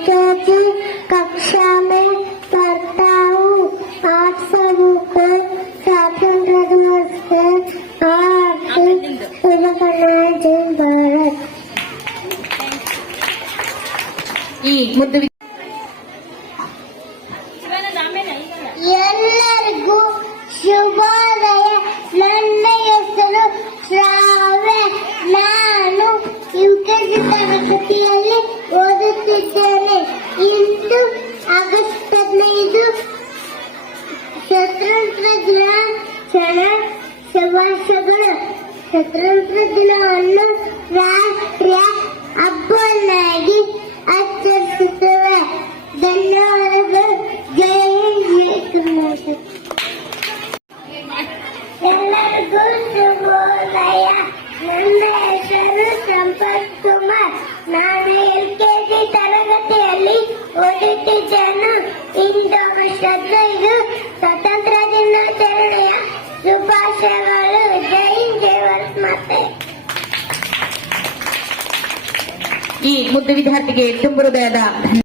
LKG कक्षा में पढ़ता हूँ आप सबको स्वातंत्र दिवस के हार्दिक शुभकामनाएं जय भारत ಈ ಮುದ್ದು ವಿ- ಎಲ್ಲರಿಗೂ ಶುಭೋದಯ ನನ್ನ ಹೆಸರು ಶ್ರಾವ್ಯ ನಾನು ಯುಕೆಜಿ ತರಗತಿಯಲ್ಲಿ ಓದುತ್ತಿದ್ದೇನೆ ಇಂದು ಆಗಸ್ಟ್ ಹದಿನೈದು ಸ್ವತಂತ್ರ ದಿನಾಚರಣೆ ಶುಭಾಶಯಗಳು ಸ್ವತಂತ್ರ ದಿನವನ್ನು ತರಗತಿಯಲ್ಲಿ ಜನ ಆಗಸ್ಟ್ ಹದಿನೈದು ಸ್ವತಂತ್ರ ದಿನಾಚರಣೆಯ ಶುಭಾಶಯಗಳು ಜೈ ಜೈ ಮಾತೆ. ಈ ಮುದ್ದು ವಿದ್ಯಾರ್ಥಿಗೆ ತುಂಬು ಹೃದಯದ ಧನ್ಯವಾದ